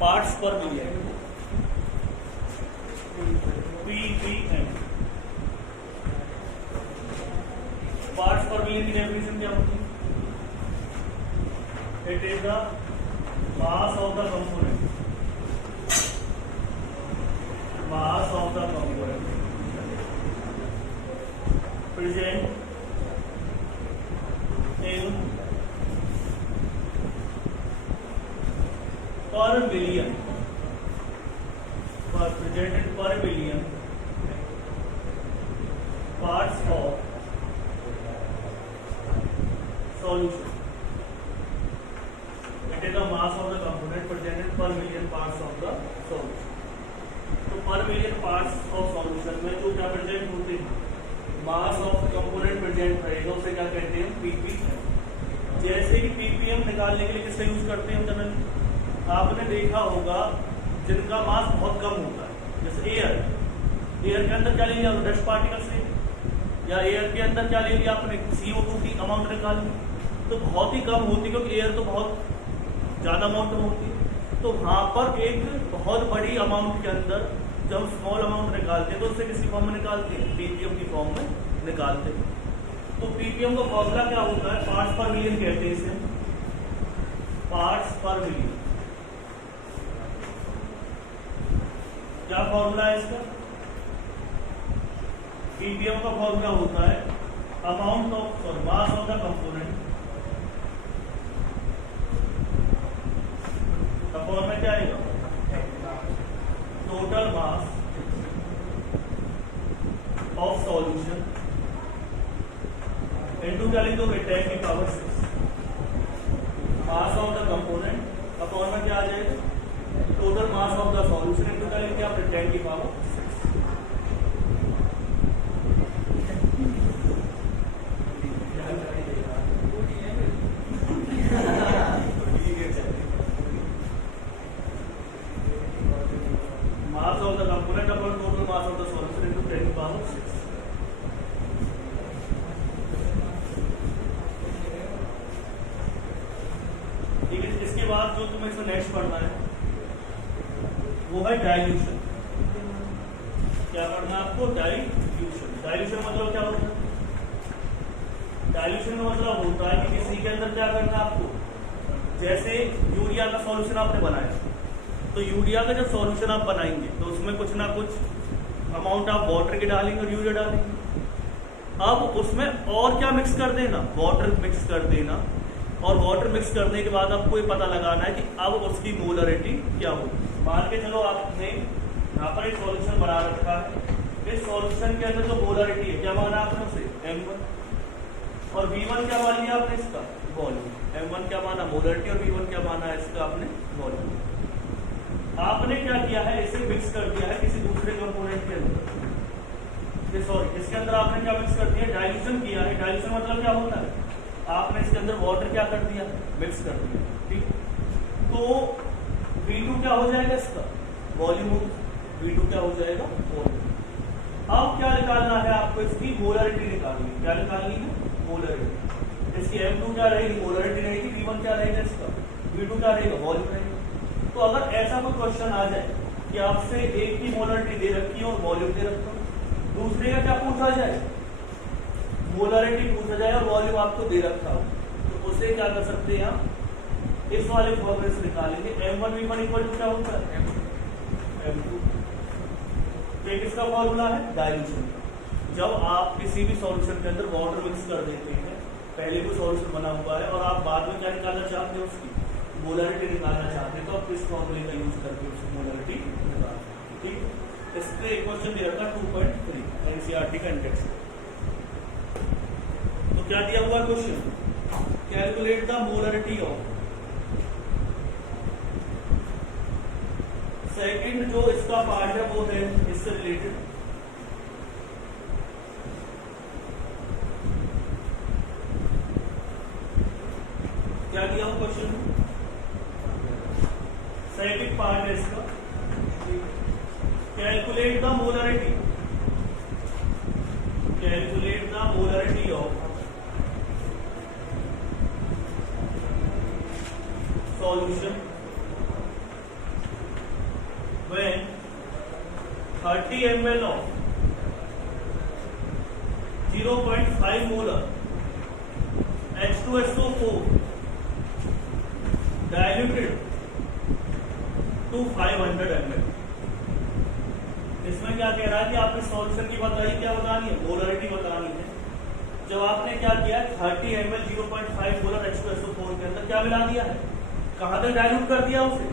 Parts पर million, ppm। Parts पर million की डेफिनेशन क्या होती है? It is the mass of the component, mass of the component present in per million, presented per million parts of solution. It is the mass of the component presented per million parts of the solution. तो per million parts of solution में जो क्या present होते हैं, mass of component present रहेगा, उसे क्या कहते हैं? ppm। जैसे कि ppm निकालने के लिए किसका यूज करते हैं जनरली? आपने देखा होगा जिनका मास बहुत कम होता है, जैसे एयर के अंदर क्या ले लिया, डस्ट पार्टिकल्स ले, या एयर के अंदर क्या ले लिया आपने, CO2 की अमाउंट निकाल ली, तो बहुत ही कम होती है क्योंकि एयर तो बहुत ज्यादा अमाउंट में होती है। तो वहां पर एक बहुत बड़ी अमाउंट के अंदर जब स्मॉल अमाउंट निकालते हैं तो उससे किसी फॉर्म में निकालते हैं, ppm की फॉर्म में निकालते हैं। तो ppm का फॉर्मूला क्या होता है? पार्ट्स पर मिलियन कहते हैं इसे, पार्ट्स पर मिलियन। क्या फॉर्मूला है इसका? ppm का फॉर्मूला होता है amount of mass of the component form में क्या आएगा? Total mass of solution into क्या लिख दोगे? 10 की power 6 mass of the component upon में क्या आ जाएगा? Total mass of the solution into क्या लिखते हैं आपने? 10 की power 6। Mass of the component upon total mass of the solution into 10 की पावर 6। ठीक है, इसके बाद जो तुम्हें इसमें नेक्स्ट पढ़ना है वो है डाइल्यूशन। क्या पढ़ना है आपको? डाइल्यूशन। डाइल्यूशन मतलब क्या होता है? डाइल्यूशन का मतलब होता है कि किसी के अंदर क्या करना है आपको, जैसे यूरिया का सॉल्यूशन आपने बनाया, तो यूरिया का जब सॉल्यूशन आप बनाएंगे तो उसमें कुछ ना कुछ अमाउंट आप वाटर के डालेंगे और यूरिया डालेंगे। अब उसमें और क्या मिक्स कर देना? वाटर मिक्स कर देना, और वाटर मिक्स करने के बाद आपको ये पता लगाना है कि अब उसकी मोलरिटी क्या होगी। मान के चलो आपने यहाँ पर एक सॉल्यूशन बना रखा है, इस सॉल्यूशन के अंदर जो मोलरिटी है क्या माना आपने उसे? m1, और v1 क्या मान लिया आपने इसका? वॉल्यूम। m1 क्या माना? मोलरिटी, और v1 क्या माना है इसका आपने? वॉल्यूम। आपने क्या किया है? इसे मिक्स कर दिया है किसी दूसरे कंपोनेंट के अंदर, सॉरी इसके अंदर आपने क्या मिक्स कर दिया? डाइल्यूशन किया है। डाइल्यूशन मतलब क्या होता है? आपने इसके अंदर वाटर क्या कर दिया? मिक्स कर दिया। ठीक, तो V2 क्या हो जाएगा इसका? वॉल्यूम। V2 क्या हो जाएगा? वॉल्यूम। अब क्या निकालना है आपको? इसकी मोलरिटी निकालनी है। क्या निकालनी है? मोलरिटी। इसकी M2 क्या रहेगी? मोलरिटी रहेगी। V1 क्या रहेगा इसका? V2 क्या रहेगा? वॉल्यूम रहेगा। तो अगर ऐसा कोई क्वेश्चन आ जाए कि आपसे एक की मोलरिटी दे रखी है और वॉल्यूम दे रखा है, दूसरे का क्या पूछा जाए? मोलरिटी पूछा जाए और वॉल्यूम आपको दे रखा हो, तो उसे क्या कर सकते हैं आप? इस वाले फॉर्मूले से निकालेंगे। m1 v1 इक्वल टू क्या होता है? m2। ये किसका फॉर्मूला है? डाइल्यूशन। जब आप किसी भी सॉल्यूशन के अंदर वाटर मिक्स कर देते हैं, पहले कोई सॉल्यूशन बना हुआ है और आप बाद में क्या निकालना चाहते हैं? उसकी मोलरिटी निकालना चाहते हैं, तो आप किस फॉर्मूले का यूज करके उसकी मोलरिटी निकालते हैं। ठीक, इस पे एक क्वेश्चन दे रखा 2.3 एनसीईआरटी का इंडेक्स। तो क्या दिया हुआ question? Calculate the molarity of, second जो इसका पार्ट है वो है इससे रिलेटेड, क्या दिया हुआ क्वेश्चन? सेकंड पार्ट है इसका, calculate the molarity, calculate the molarity of solution 30 ml of 0.5 molar H2SO4 diluted to 500 ml। इसमें क्या कह रहा है कि आपने सॉल्यूशन की बताइए, क्या बतानी है, मोलरिटी बतानी है। जब आपने क्या किया 30 ml 0.5 मोलर H2SO4 के अंदर क्या मिला दिया है, कहां तक डाइल्यूट कर दिया उसे,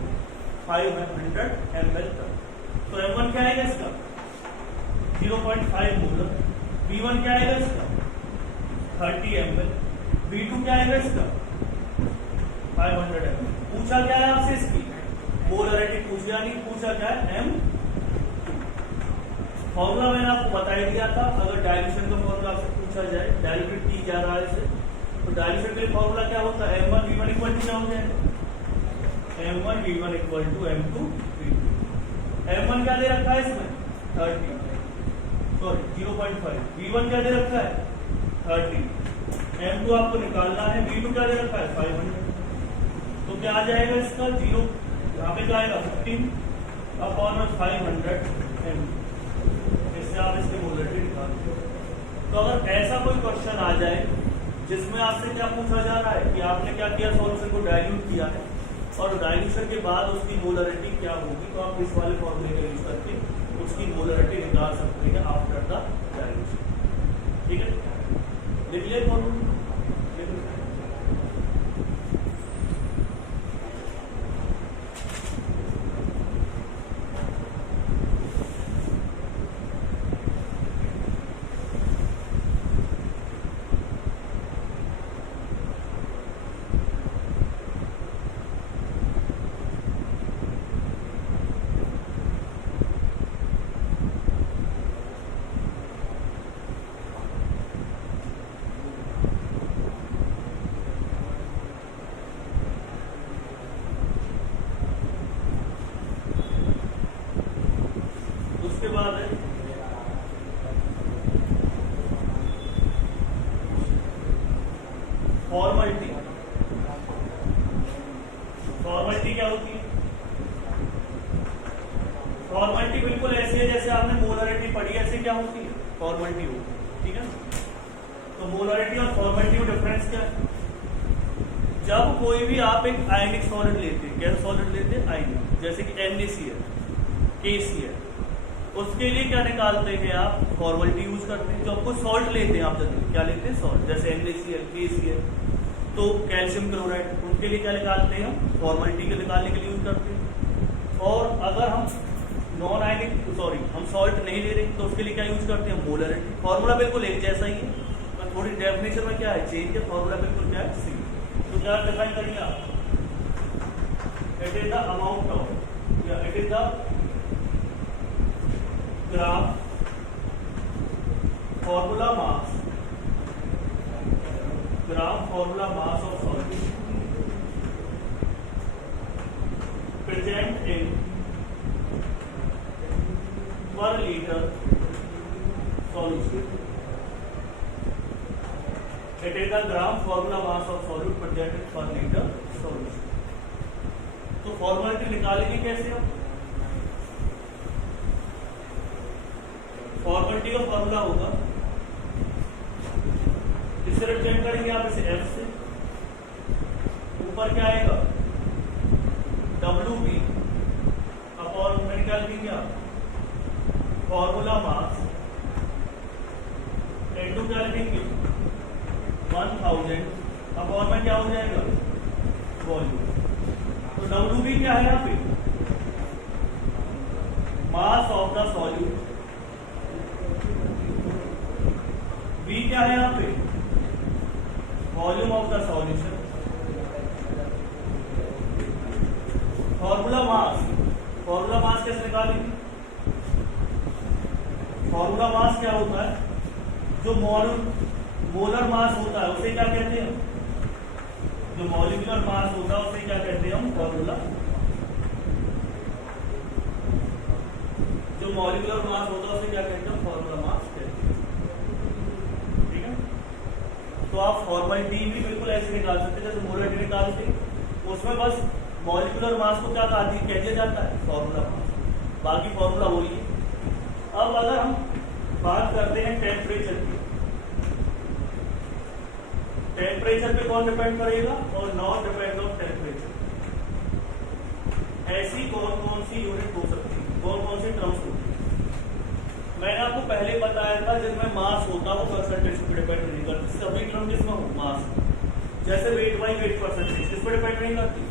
500 ml तक। तो M1 क्या आएगा इसका 0.5 मोलर, B1 क्या आएगा इसका 30 ml, B2 क्या आएगा इसका 500 ml। पूछा क्या है आपसे इसकी मोलरिटी पूछा, नहीं पूछा क्या है M। फॉर्मूला मैंने आपको बता ही दिया था, अगर डाइल्यूशन का फॉर्मूला आपसे पूछा जाए, डाइल्यूटेड की जा रहा है इसे, तो डाइल्यूशन के लिए फॉर्मूला क्या होता है, M1V1 इक्वल टू क्या हो जाएगा, M1V1 equal to M2V2। M1 क्या दे रखा है इसमें 30, सॉरी 0.5, V1 क्या दे रखा है 30, M2 आपको निकालना है, V2 क्या दे रखा है 500। तो क्या आ जाएगा इसका 0, यहाँ पे क्या आएगा 15/500 M। आप इसके मोलरिटी निकाल। तो अगर ऐसा कोई क्वेश्चन आ जाए जिसमें आपसे क्या पूछा जा रहा है कि आपने क्या किया, सॉल्यूशन को डाइल्यूट किया है और डाइल्यूशन के बाद उसकी मोलरिटी क्या होगी, तो आप इस वाले फॉर्मूले का यूज करके उसकी मोलरिटी निकाल सकते हैं आफ्टर द डाइल्यूशन। ठीक है, लिख लिया फॉर्मूला। उसके बाद है फॉर्मलिटी। फॉर्मलिटी क्या होती है, फॉर्मलिटी बिल्कुल ऐसी है जैसे आपने मोलरिटी पढ़ी, ऐसे क्या होती है फॉर्मलिटी होती है। ठीक है, तो मोलरिटी और फॉर्मलिटी में डिफरेंस क्या है, जब कोई भी आप एक आयनिक सॉलिड लेते हैं, कैसा सॉलिड लेते हैं आयनिक, जैसे कि NaCl, KCl, उसके लिए क्या निकालते हैं आप फॉर्मलिटी यूज करते हैं। जब कोई सॉल्ट लेते हैं आप जनरली क्या लेते हैं सॉल्ट, जैसे NaCl, KCl, तो कैल्शियम क्लोराइड, उनके लिए क्या निकालते हैं हम फॉर्मलिटी के निकालने के लिए यूज करते हैं। और अगर हम नॉन आयनिक हम सॉल्ट नहीं ले रहे तो उसके लिए क्या यूज करते हैं मोलरिटी। फॉर्मूला बिल्कुल एक जैसा ही है, पर थोड़ी डेफिनेशन में क्या है चेंज है, फॉर्मूला बिल्कुल क्या है सेम। तो क्या डिफाइन करेंगे आप, it is the amount of, या it is the gram formula mass, gram formula mass of solution present in per litre solution. It is the gram formula mass of solute present in per litre solution. तो फॉर्मूलिटी निकालेंगे कैसे हम, formality का formula होगा, इससे represent करेंगे आप इसे F से, ऊपर क्या आएगा WB अपॉन में क्या लिखेंगे आप फॉर्मूला मास इनटू क्या लिखेंगे 1000 अपॉन में क्या हो जाएगा वॉल्यूम। तो WB क्या है यहाँ पे mass of the solute, V क्या है यहाँ पे volume of the solution. Formula mass कैसे निकालेंगे, फॉर्मूला मास क्या होता है, जो मोलर मास होता है उसे क्या कहते हैं, जो मॉलिक्यूलर मास होता है उसे क्या कहते हैं हम फॉर्मूला, जो मॉलिक्यूलर मास होता है उसे क्या कहते हैं फॉर्मूला मास कहते हैं। ठीक है, तो आप फॉर्मलिटी भी बिल्कुल ऐसे निकाल सकते हैं जैसे मोलरिटी निकालते हैं, उसमें बस मॉलिक्यूलर मास को क्या कह दिया जाता है फॉर्मूला मास, बाकी फॉर्मूला वही है। अब अगर हम बात करते हैं टेम्परेचर की, टेम्परेचर पे कौन डिपेंड करेगा और नॉट डिपेंड ऑन टेम्परेचर। ऐसी कौन कौन सी यूनिट हो सकती है, कौन कौन सी टर्म्स होती है। मैंने आपको पहले बताया था जिनमें मास होता है वो परसेंटेज पे डिपेंड नहीं करती। सभी टर्म किसमें हो, मास। जैसे वेट बाई वेट परसेंटेज किस पे डिपेंड नहीं करती,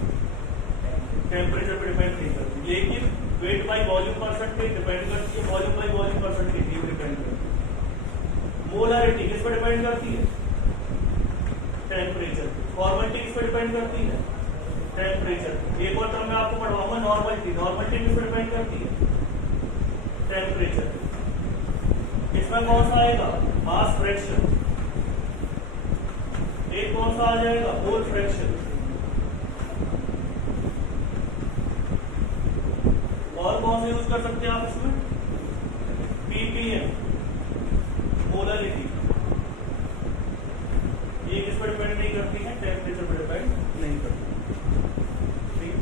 टेम्परेचर पे डिपेंड नहीं करती। लेकिन weight by volume percentage depend करती है, वॉल्यूम बाई वॉल्यूम परसेंटेज ये डिपेंड करती है। मोलारिटी किस पे डिपेंड करती है, टेम्परेचर। फॉर्मेलिटी किस पे डिपेंड करती है, टेम्परेचर। एक और टर्म मैं आपको पढ़वाऊंगा नॉर्मलिटी, नॉर्मलिटी किस पे डिपेंड करती है, टेम्परेचर। इसमें कौन सा आएगा, मास फ्रैक्शन। एक कौन सा आ जाएगा, मोल फ्रैक्शन। और कौन सा यूज कर सकते हैं आप इसमें, पीपीएम, मोलारिटी। ये किस पर डिपेंड नहीं करती है, टेम्परेचर पर डिपेंड नहीं करती। ठीक,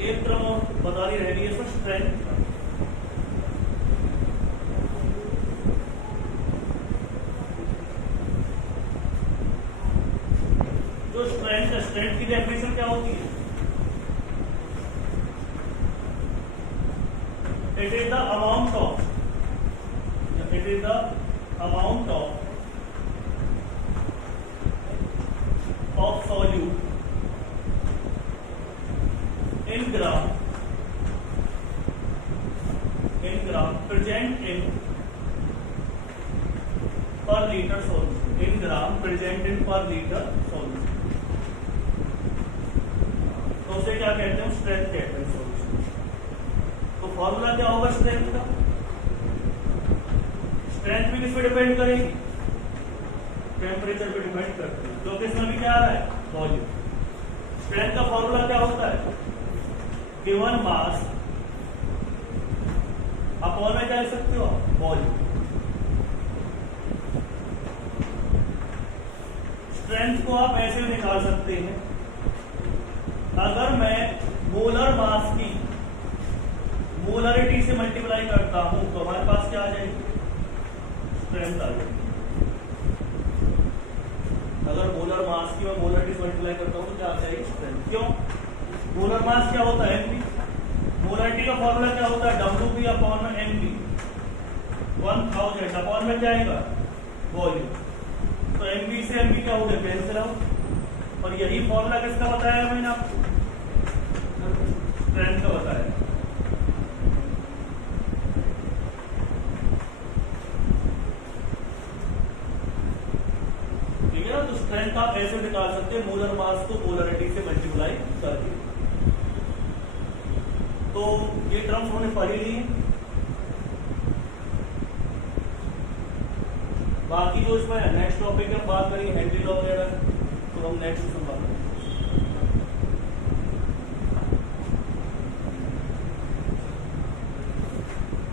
एक क्रम और बता रही रहेगी इसमें स्ट्रेंथ। जो स्ट्रेंथ की डेफिनेशन क्या होती है, it is the amount of solute in gram present in per liter solution, in gram present in per liter solution। तो उसे क्या कहते हैं, स्ट्रेंथ कहते हैं सॉल्यूशन। तो फॉर्मूला क्या होगा स्ट्रेंथ का, स्ट्रेंथ भी किस पे डिपेंड करेगी, टेम्परेचर पे डिपेंड करती है, क्योंकि इसमें भी क्या आ रहा है, वॉल्यूम। स्ट्रेंथ का फॉर्मूला क्या होता है, गिवन मास अपॉन में क्या लिख सकते हो, वॉल्यूम। स्ट्रेंथ को आप ऐसे भी निकाल सकते हैं, अगर मैं मोलर मास की मोलरिटी से मल्टीप्लाई करता हूं तो हमारे पास क्या आ जाएगी, स्ट्रेंथ आ जाएगी। अगर मोलर मास की मैं मोलरिटी से मल्टीप्लाई करता हूं तो क्या आ जाएगी, स्ट्रेंथ। क्यों, मोलर मास क्या होता है, एमबी। मोलरिटी का फॉर्मूला क्या होता है, डब्ल्यूबी अपॉन में एमबी। 1000 अपॉन में क्या आएगा, वॉल्यूम। तो एमबी से एमबी क्या हो गया, कैंसिल आउट। और यही फॉर्मूला किसका बताया मैंने आपको, स्ट्रेंथ का बताया। ठीक है ना, तो स्ट्रेंथ आप ऐसे निकाल सकते हैं, मोलर मास को मोलरिटी से मल्टीप्लाई करके। तो ये टर्म्स हमने पढ़ी ली। बाकी जो इसमें नेक्स्ट टॉपिक में बात करेंगे हेनरी लॉ वगैरह, तो हम नेक्स्ट में बात करेंगे।